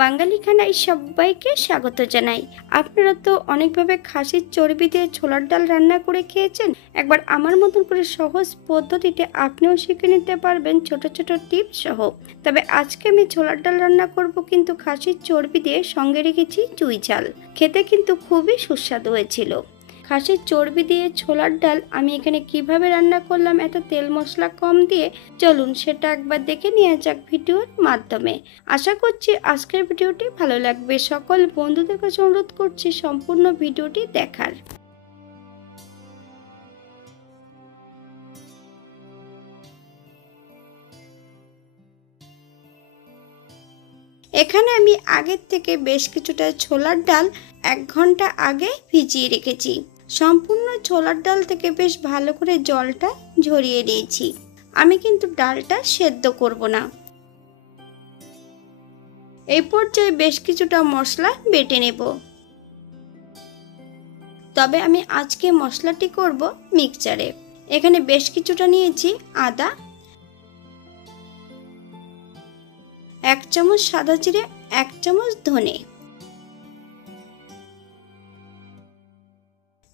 বাঙালি খানায় সবাইকে স্বাগত জানাই। আপনারা তো অনেকভাবে খাসির চর্বি দিয়ে ছোলার ডাল রান্না করে খেয়েছেন। একবার আমার মতন করে সহজ পদ্ধতিতে আপনিও শিখে নিতে পারবেন ছোট ছোট টিপস সহ। তবে আজকে আমি ছোলার ডাল রান্না করব কিন্তু খাসির চর্বি দিয়ে, সঙ্গে রেখেছি চুই ঝাল। খেতে কিন্তু খুবই সুস্বাদু হয়েছিল। খাসির চর্বি দিয়ে ছোলার ডাল আমি এখানে কিভাবে রান্না করলাম এত তেল মশলা কম দিয়ে, চলুন সেটা একবার দেখে নিয়ে যাক ভিডিওর মাধ্যমে। আশা করছি আজকের ভিডিওটি ভালো লাগবে। সকল বন্ধুদের কাছে অনুরোধ করছি সম্পূর্ণ ভিডিওটি দেখার। এখানে আমি আগের থেকে বেশ কিছুটা ছোলার ডাল 1 ঘন্টা আগে ভিজিয়ে রেখেছি। সম্পূর্ণ ছোলার ডাল থেকে বেশ ভালো করে জলটা ঝরিয়ে নিয়েছি। আমি কিন্তু ডালটা সেদ্ধ করব না। এই পর্যায়ে বেশ কিছুটা মশলা বেটে নেব। তবে আমি আজকে মশলাটি করব মিক্সচারে। এখানে বেশ কিছুটা নিয়েছি আদা, 1 চামচ সাদা জিরে, 1 চামচ ধনে,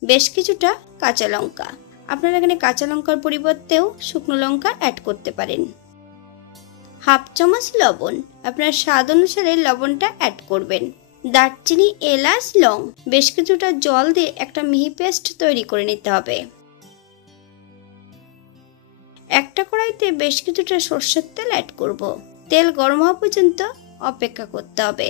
বেশ কিছুটা কাঁচা লঙ্কা। আপনারা এখানে কাঁচা লঙ্কার পরিবর্তেও শুকনো লঙ্কা অ্যাড করতে পারেন। 1/2 চামচ লবণ, আপনার স্বাদ অনুসারে লবণটা অ্যাড করবেন। দারচিনি, এলাচ, লং, বেশ কিছুটা জল দিয়ে একটা মিহি পেস্ট তৈরি করে নিতে হবে। একটা কড়াইতে বেশ কিছুটা সরষের তেল অ্যাড করব। তেল গরম হওয়া পর্যন্ত অপেক্ষা করতে হবে।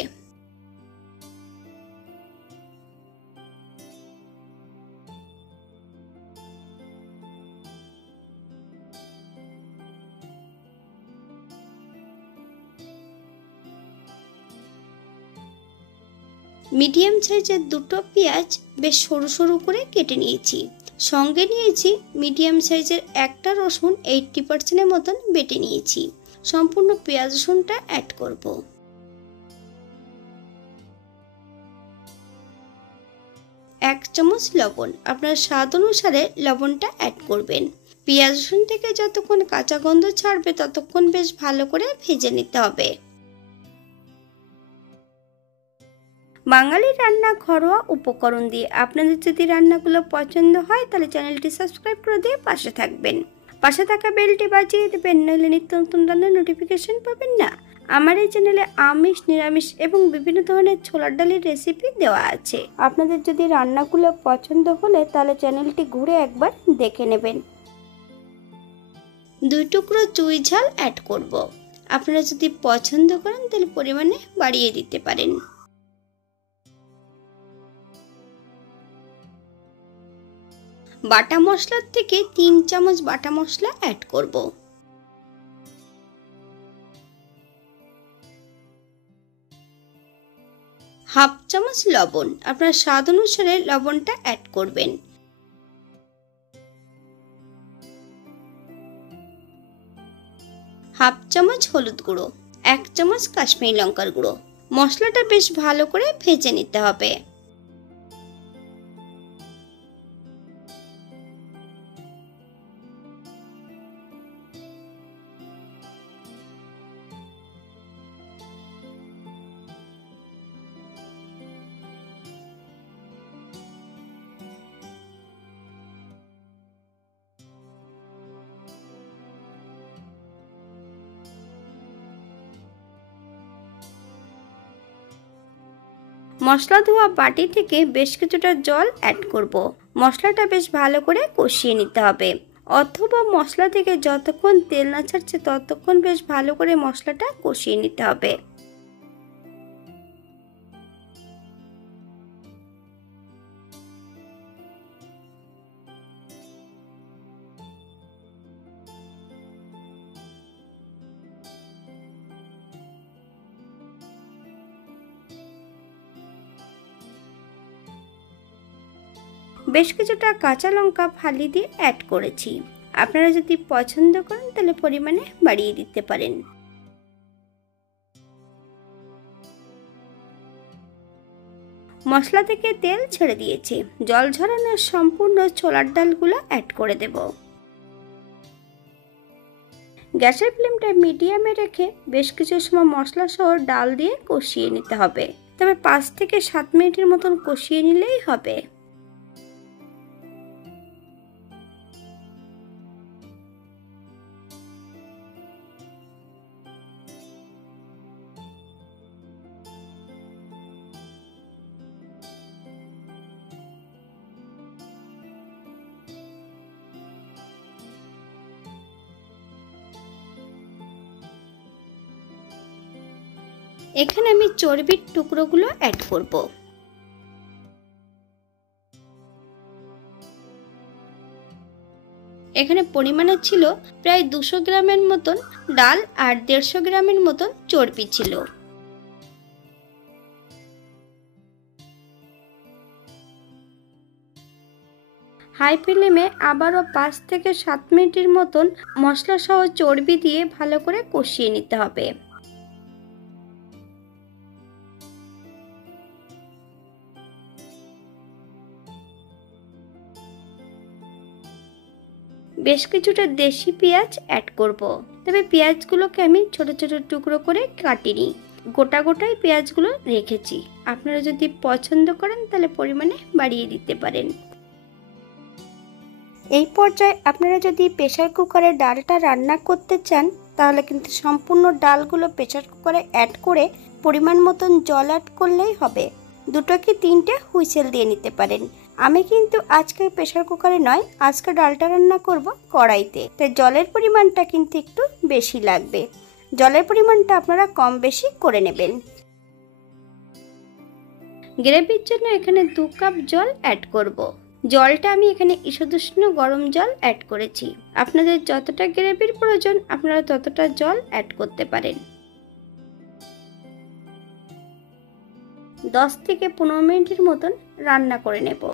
মিডিয়াম সাইজের 2টো পেঁয়াজ বেশ সরু সরু করে কেটে নিয়েছি। সঙ্গে নিয়েছি মিডিয়াম সাইজের একটা রসুন 80% মতন বেটে নিয়েছি। সম্পূর্ণ পেঁয়াজ রসুনটা অ্যাড করব। 1 চামচ লবণ, আপনার স্বাদ অনুসারে লবণটা অ্যাড করবেন। পেঁয়াজ রসুন থেকে যতক্ষণ কাঁচা গন্ধ ছাড়বে ততক্ষণ বেশ ভালো করে ভেজে নিতে হবে। বাঙালি রান্না ঘরোয়া উপকরণ দিয়ে। আপনাদের যদি রান্নাগুলো পছন্দ হয় তাহলে চ্যানেলটি সাবস্ক্রাইব করে দিয়ে পাশে থাকবেন। পাশে থাকা বেলটি বাজিয়ে দেবেন, নইলে নিত্য নতুন রান্নার নোটিফিকেশন পাবেন না। আমার এই চ্যানেলে আমিষ, নিরামিষ এবং বিভিন্ন ধরনের ছোলার ডালের রেসিপি দেওয়া আছে। আপনাদের যদি রান্নাগুলো পছন্দ হলে তাহলে চ্যানেলটি ঘুরে একবার দেখে নেবেন। 2 টুকরো চুই ঝাল অ্যাড করব। আপনারা যদি পছন্দ করেন তাহলে পরিমাণে বাড়িয়ে দিতে পারেন। বাটা মশলার থেকে 3 চামচ বাটা মশলা অ্যাড করব। হাফ চামচ লবণ, আপনার স্বাদ অনুসারে লবণটা অ্যাড করবেন। হাফ চামচ হলুদ গুঁড়ো, 1 চামচ কাশ্মীরি লঙ্কার গুঁড়ো। মশলাটা বেশ ভালো করে ভেজে নিতে হবে। মশলা ধোয়া বাটি থেকে বেশ কিছুটা জল অ্যাড করব। মশলাটা বেশ ভালো করে কষিয়ে নিতে হবে, অথবা মশলা থেকে যতক্ষণ তেল না ছাড়ছে ততক্ষণ বেশ ভালো করে মশলাটা কষিয়ে নিতে হবে। বেশ কিছুটা কাঁচা লঙ্কা ফালি দিয়ে অ্যাড করেছি। আপনারা যদি পছন্দ করেন তাহলে পরিমাণে বাড়িয়ে দিতে পারেন। মশলা থেকে তেল ছেড়ে দিয়েছে। জল ঝরানোর সম্পূর্ণ ছোলার ডালগুলো অ্যাড করে দেব। গ্যাসের ফ্লেমটা মিডিয়ামে রেখে বেশ কিছু সময় মশলা সহ ডাল দিয়ে কষিয়ে নিতে হবে। তবে 5 থেকে 7 মিনিটের মতন কষিয়ে নিলেই হবে। এখানে আমি চর্বির টুকরোগুলো অ্যাড করব। এখানে পরিমাণে ছিল প্রায় 200 গ্রামের মতন ডাল আর 150 গ্রামের মতন চর্বি ছিল। হাই ফ্লেমে আবারও 5 থেকে 7 মিনিটের মতন মশলা সহ চর্বি দিয়ে ভালো করে কষিয়ে নিতে হবে। বেশ কিছুটা দেশি পেঁয়াজ অ্যাড করব। তবে পেঁয়াজগুলোকে আমি ছোট ছোট টুকরো করে কাটিনি, গোটা গোটাই পেঁয়াজগুলো রেখেছি। আপনারা যদি পছন্দ করেন তাহলে পরিমাণে বাড়িয়ে দিতে পারেন। এই পর্যায়ে আপনারা যদি প্রেসার কুকারে ডালটা রান্না করতে চান তাহলে কিন্তু সম্পূর্ণ ডালগুলো প্রেসার কুকারে অ্যাড করে পরিমাণ মতন জল অ্যাড করলেই হবে। 2 কি 3টে হুইসেল দিয়ে নিতে পারেন। আমি কিন্তু আজকে প্রেসার কুকারে নয়, আজকে ডালটা রান্না করব কড়াইতে, তাই জলের পরিমাণটা কিন্তু একটু বেশি লাগবে। জলের পরিমাণটা আপনারা কম বেশি করে নেবেন। গ্রেভির জন্য এখানে 2 কাপ জল অ্যাড করব। জলটা আমি এখানে ঈষদুষ্ণ গরম জল অ্যাড করেছি। আপনাদের যতটা গ্রেভির প্রয়োজন আপনারা ততটা জল অ্যাড করতে পারেন। 10 থেকে 15 মিনিটের মতন রান্না করে নেব।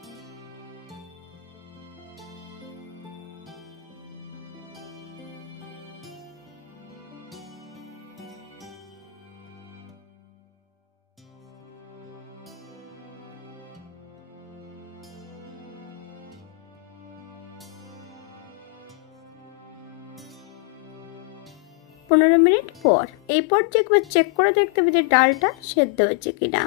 পনেরো মিনিট পর এই পর্যায়ে একবার চেক করে দেখতে হবে যে ডালটা সেদ্ধ হয়েছে কিনা।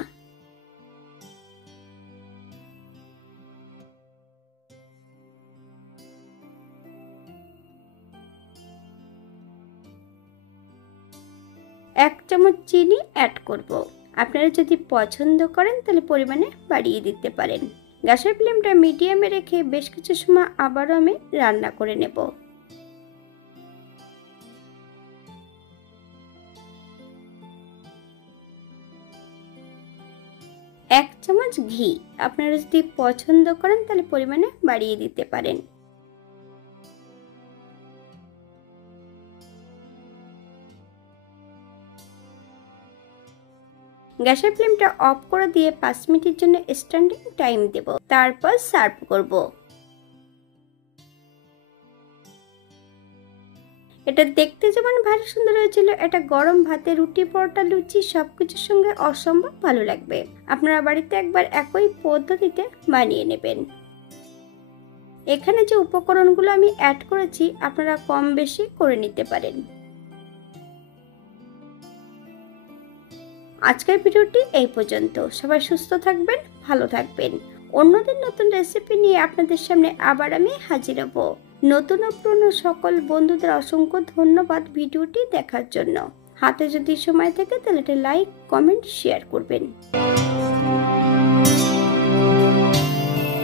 এক চামচ চিনি অ্যাড করব। আপনারা যদি পছন্দ করেন তাহলে পরিমাণে বাড়িয়ে দিতে পারেন। গ্যাসের ফ্লেমটা মিডিয়ামে রেখে বেশ কিছু সময় আবারও আমি রান্না করে নেব। এক চামচ ঘি আপনারা যদি পছন্দ করেন তাহলে পরিমাণে বাড়িয়ে দিতে পারেন। গ্যাসের ফ্লেমটা অফ করে দিয়ে 5 মিনিটের জন্য স্ট্যান্ডিং টাইম দেব, তারপর সার্ভ করব। এটা দেখতে যেমন ভারী সুন্দর হয়েছিল, এটা গরম ভাতে, রুটি, পরোটা, লুচি সবকিছুর সঙ্গে অসম্ভব ভালো লাগবে। আপনারা বাড়িতে একবার একই পদ্ধতিতে বানিয়ে নেবেন। এখানে যে উপকরণগুলো আমি অ্যাড করেছি আপনারা কম বেশি করে নিতে পারেন। আজকের ভিডিওটি এই পর্যন্ত। সবাই সুস্থ থাকবেন, ভালো থাকবেন। অন্যদিন নতুন রেসিপি নিয়ে আপনাদের সামনে আবার আমি হাজির হব। নতুন ও পুরনো সকল বন্ধুদের অসংখ্য ধন্যবাদ ভিডিওটি দেখার জন্য। হাতে যদি সময় থাকে তাহলে একটা লাইক, কমেন্ট, শেয়ার করবেন।